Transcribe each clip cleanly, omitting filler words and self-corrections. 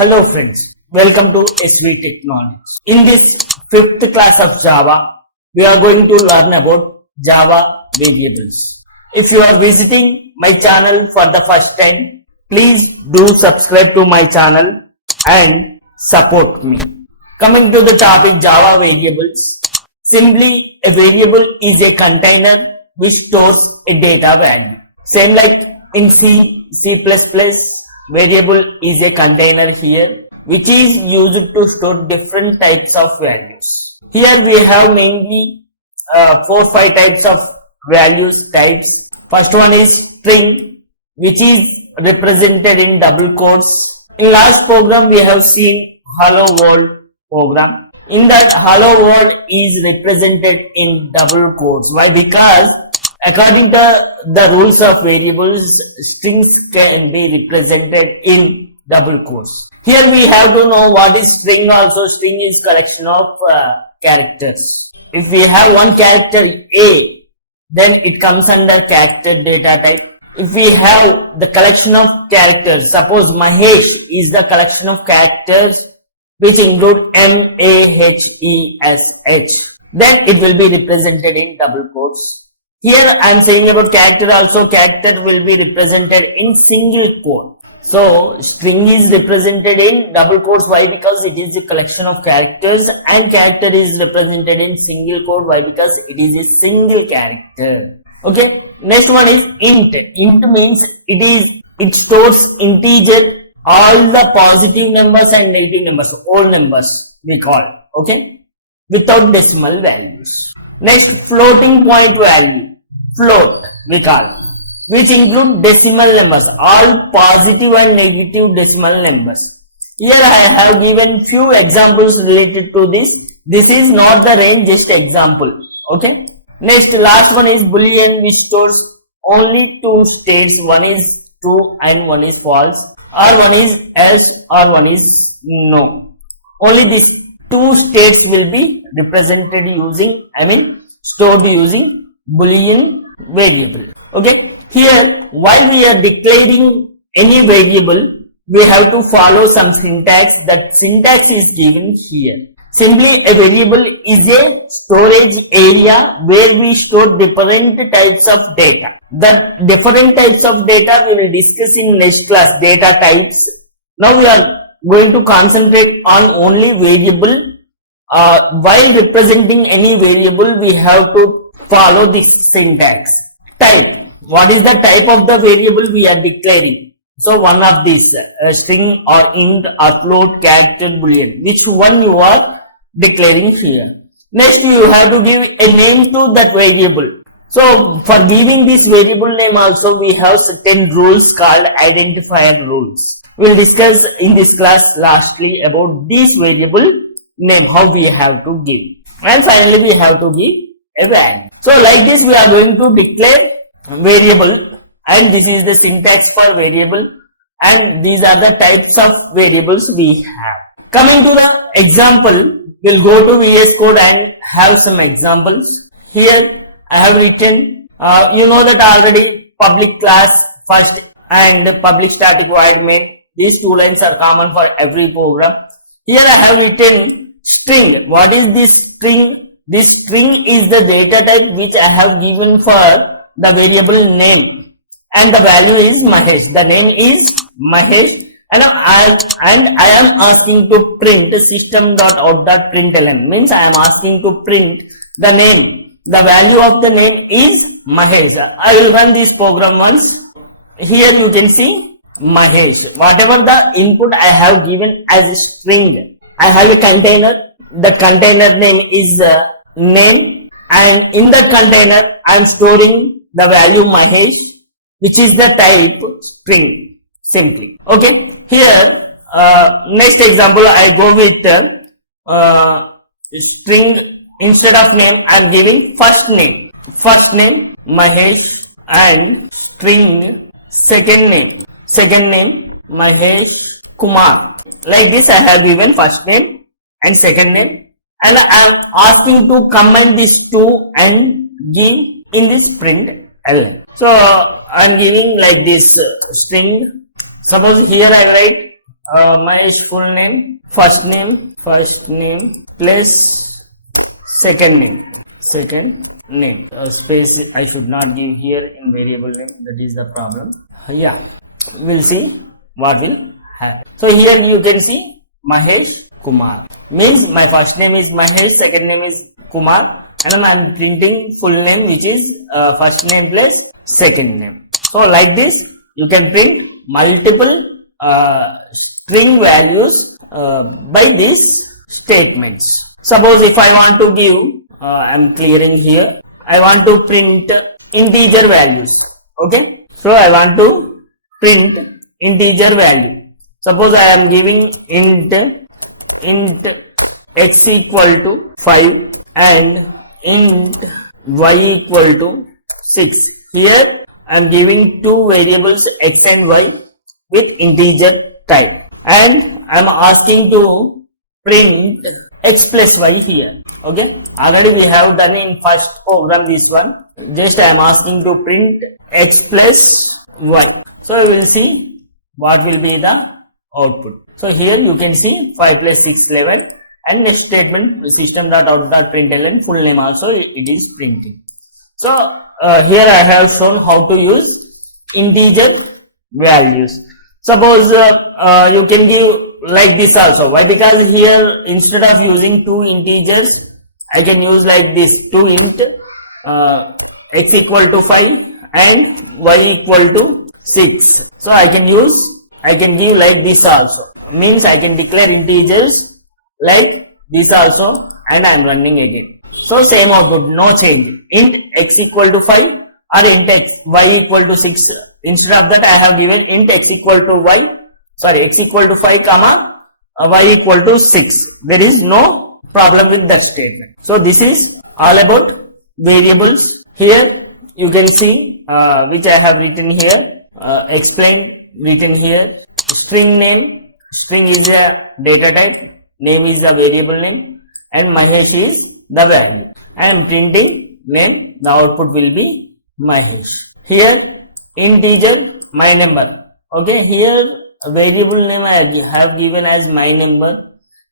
Hello friends, welcome to SV Technology. In this 5th class of Java, we are going to learn about Java variables. If you are visiting my channel for the first time, please do subscribe to my channel and support me. Coming to the topic Java variables, simply a variable is a container which stores a data value. Same like in C, C++, variable is a container here which is used to store different types of values. Here we have mainly 4-5 types of values types. First one is string, which is represented in double quotes. In last program we have seen hello world program. In that hello world is represented in double quotes. Why? Because according to the rules of variables, strings can be represented in double quotes. Here we have to know what is string also. String is collection of characters. If we have one character A, then it comes under character data type. If we have the collection of characters, suppose Mahesh is the collection of characters which include M-A-H-E-S-H, then it will be represented in double quotes. Here I am saying about character also. Character will be represented in single quote. So string is represented in double quotes. Why? Because it is a collection of characters, and character is represented in single quote. Why? Because it is a single character. Okay. Next one is int. Int means it stores integer, all the positive numbers and negative numbers, all numbers we call. Okay. Without decimal values. Next, floating point value. Float we call, which include decimal numbers, all positive and negative decimal numbers. Here I have given few examples related to this. This is not the range, just example. Okay. Next, last one is boolean, which stores only two states. One is true and one is false, or one is else or one is no. Only these two states will be represented using, stored using boolean variable. Okay. Here, while we are declaring any variable, we have to follow some syntax. That syntax is given here. Simply, a variable is a storage area where we store different types of data. The different types of data we will discuss in next class, data types. Now we are going to concentrate on only variable. While representing any variable, we have to follow this syntax. Type. What is the type of the variable we are declaring? So one of these, string or int or float, character, boolean. Which one you are declaring here? Next, you have to give a name to that variable. So for giving this variable name also, we have certain rules called identifier rules. We will discuss in this class lastly about this variable name, how we have to give. And finally, we have to give a value. So like this, we are going to declare variable, and this is the syntax for variable, and these are the types of variables we have. Coming to the example, we'll go to VS Code and have some examples. Here I have written, you know that already, public class first and public static void main. These two lines are common for every program. Here I have written string. What is this string? This string is the data type which I have given for the variable name, and the value is Mahesh. The name is Mahesh, and I am asking to print system.out.println, means I am asking to print the name. The value of the name is Mahesh. I will run this program once. Here you can see Mahesh. Whatever the input I have given as a string, I have a container. The container name is name, and in that container I am storing the value Mahesh, which is the type string simply. Okay. Here next example, I go with string. Instead of name, I am giving first name Mahesh, and string second name Mahesh Kumar. Like this, I have given first name and second name, and I am asking to combine these two and give in this print ln. So I am giving like this string. Suppose here I write Mahesh full name, first name plus second name. Space I should not give here in variable name, that is the problem. Yeah, we'll see what will happen. So here you can see Mahesh Kumar, means my first name is Mahesh, second name is Kumar, and I am printing full name, which is first name plus second name. So like this you can print multiple string values by these statements. Suppose if I want to give, I am clearing here, I want to print integer values. Okay, so I want to print integer value. Suppose I am giving int x equal to 5 and int y equal to 6. Here I am giving two variables x and y with integer type, and I am asking to print x plus y here. Okay, already we have done in first program this one. Just I am asking to print x plus y. So we will see what will be the output. So here you can see 5 plus 6 11, and next statement system.out.println full name also it is printing. So here I have shown how to use integer values. Suppose you can give like this also. Why? Because here instead of using two integers, I can use like this, two int x equal to 5 and y equal to 6. So I can give like this also. Means I can declare integers like this also, and I am running again. So same output, no change. Int x equal to 5 or int y equal to 6. Instead of that I have given int x equal to 5 comma y equal to 6. There is no problem with that statement. So this is all about variables. Here you can see which I have written here, explained written here. String name, string is a data type, name is the variable name, and Mahesh is the value. I am printing name, the output will be Mahesh. Here integer my number. Okay, here variable name I have given as my number.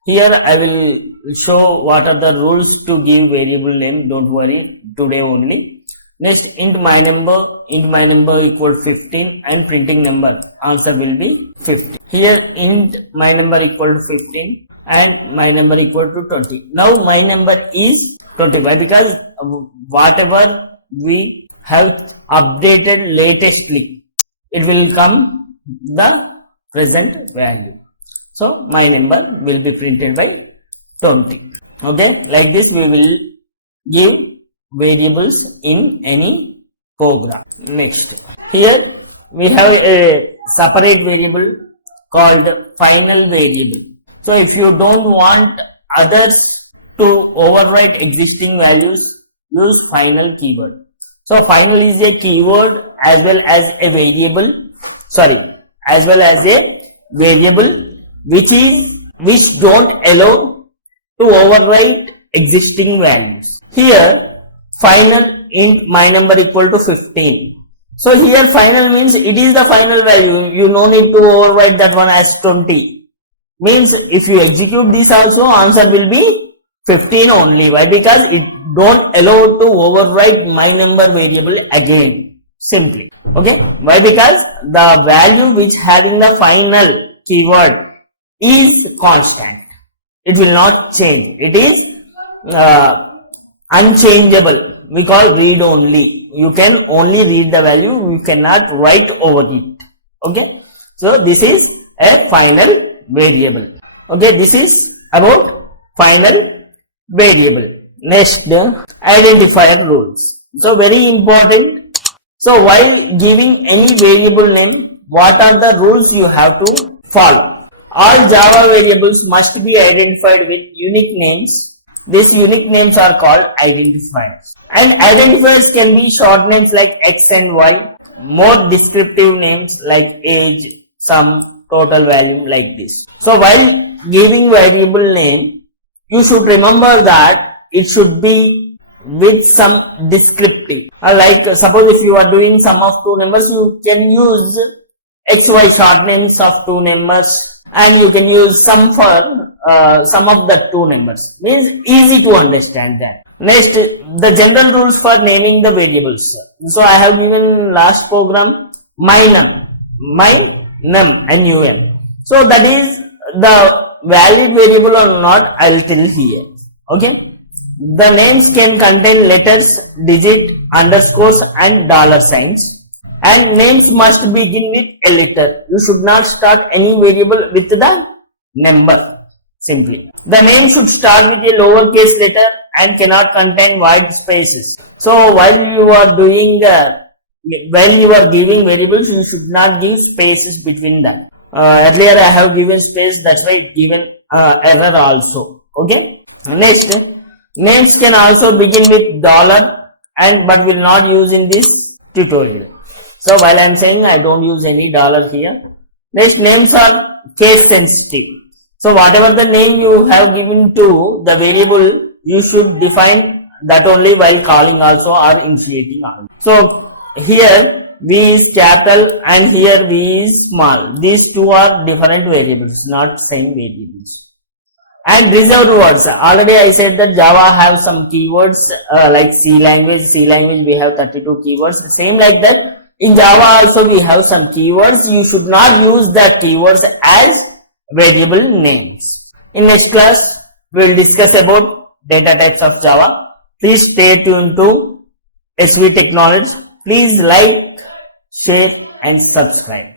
Here I will show what are the rules to give variable name. Don't worry, today only. Next, int my number equal 15 and printing number, answer will be 50. Here int my number equal to 15 and my number equal to 20. Now my number is 20. Why? Because whatever we have updated latestly, it will come the present value. So my number will be printed by 20. Okay, like this we will give variables in any program. Next, here we have a separate variable called final variable. So if you don't want others to overwrite existing values, use final keyword. So final is a keyword as well as a variable, which don't allow to overwrite existing values. Here final int my number equal to 15. So here final means it is the final value. You no need to overwrite that one as 20. Means if you execute this also, answer will be 15 only. Why? Because it don't allow to overwrite my number variable again. Simply. Okay. Why? Because the value which having the final keyword is constant. It will not change. It is unchangeable. We call read only. You can only read the value, you cannot write over it. Okay, so this is a final variable. Okay, this is about final variable. Next, identifier rules. So very important. So while giving any variable name, what are the rules you have to follow? All Java variables must be identified with unique names. These unique names are called identifiers. And identifiers can be short names like X and Y, more descriptive names like age, sum, total value, like this. So while giving variable name, you should remember that it should be with some descriptive. Like suppose if you are doing sum of two numbers, you can use XY short names of two numbers and you can use sum for sum of the two numbers. Means easy to understand that. Next, the general rules for naming the variables. So I have given last program my num, num. So that is the valid variable or not, I will tell here. Okay. The names can contain letters, digit, underscores and dollar signs, and names must begin with a letter. You should not start any variable with the number simply. The name should start with a lowercase letter and cannot contain white spaces. So while you are doing while you are giving variables, you should not give spaces between them. Earlier I have given space, that's why it given error also. Okay. Next, names can also begin with dollar and but will not use in this tutorial. So while I am saying I don't use any dollar here. Next, names are case sensitive. So whatever the name you have given to the variable, you should define that only while calling also or initiating also. So here V is capital and here V is small. These two are different variables, not same variables. And reserved words. Already I said that Java have some keywords like C language we have 32 keywords. Same like that. In Java also we have some keywords. You should not use the keywords as variable names. In next class, we will discuss about data types of Java. Please stay tuned to SV Technology. Please like, share and subscribe.